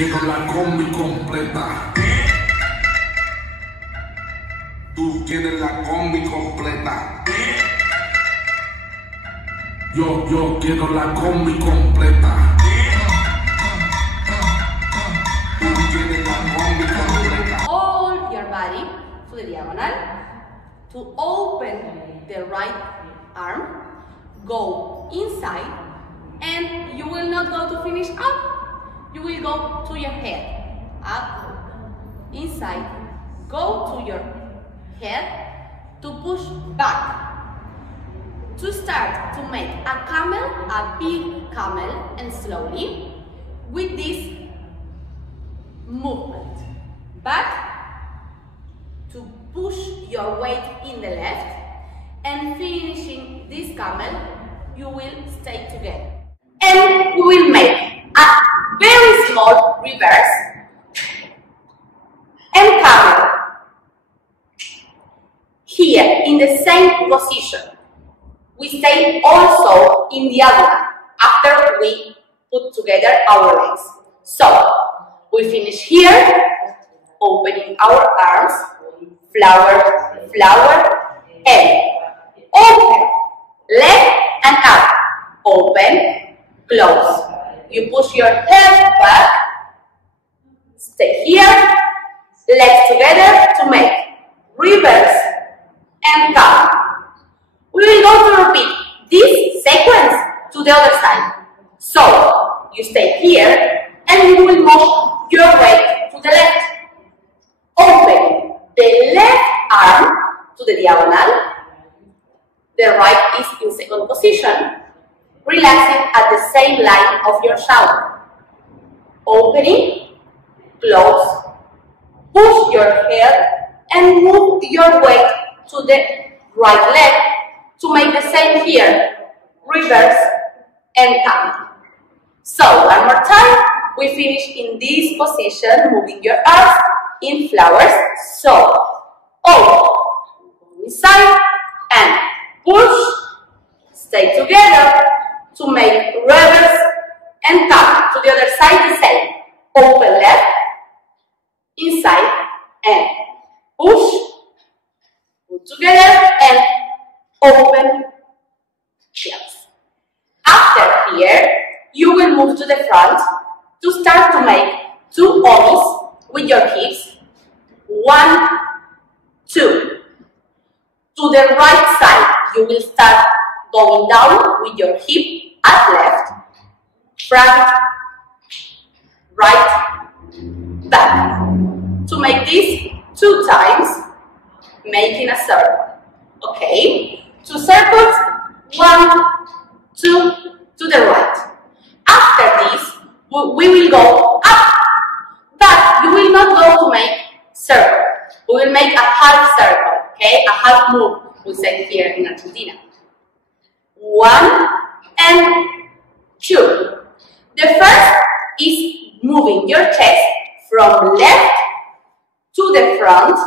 Quiero la combi completa. Tú quieres la combi completa. Yo quiero la combi completa. Tú quieres la combi completa. Hold your body to the diagonal to open the right arm. Go inside, and you will not go to finish up. You will go to your head, up, inside, go to your head to push back. To start to make a camel, a big camel, and slowly with this movement. Back to push your weight in the left, and finishing this camel, you will stay together. And we will make a very small reverse and camel. Here in the same position, we stay also in diagonal after we put together our legs. So we finish here, opening our arms, flower, flower, and open, leg and up, open, close. You push your head back, stay here, legs together to make reverse and come. We will go to repeat this sequence to the other side. So you stay here and you will move your weight to the left. Open the left arm to the diagonal. The right is in second position. Relaxing at the same line of your shoulder. Opening, close, push your head and move your weight to the right leg to make the same here, reverse and come. So one more time, we finish in this position, moving your arms in flowers. So, inside and push, stay together to make reverse and come. To the other side the same. Open left, inside and push, put together and open close. After here, you will move to the front to start to make two omis with your hips. 1, 2. To the right side, you will start going down with your hip at left, front, right, back. To make this 2 times, making a circle. Okay? 2 circles, 1, 2, to the right. After this, we will go up, but you will not go to make circle. We will make a half circle, okay? A half move, we say here in Argentina. 1 and 2. The first is moving your chest from left to the front,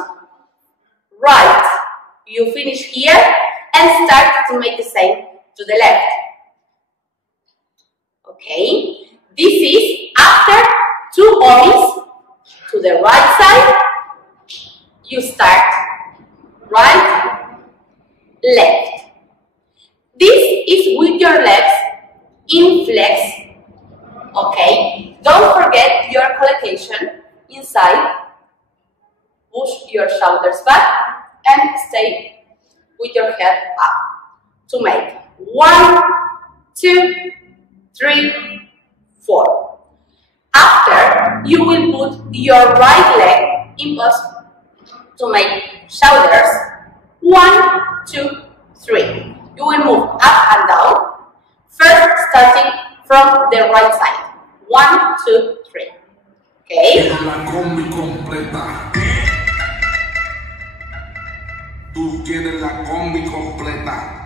right. You finish here and start to make the same to the left. Okay, this is after 2 omis to the right side. You start right, left. This is with your legs in flex. Okay, don't forget your collocation inside. Push your shoulders back and stay with your head up to make 1, 2, 3, 4. After, you will put your right leg in pose to make shoulders. 1, 2, 3. You will move up and down. First, starting from the right side. 1, 2, 3. Okay? Quiero la combi completa. Tú quieres la combi completa.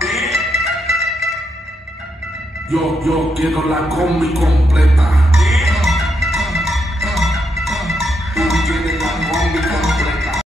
Yo quiero la combi completa.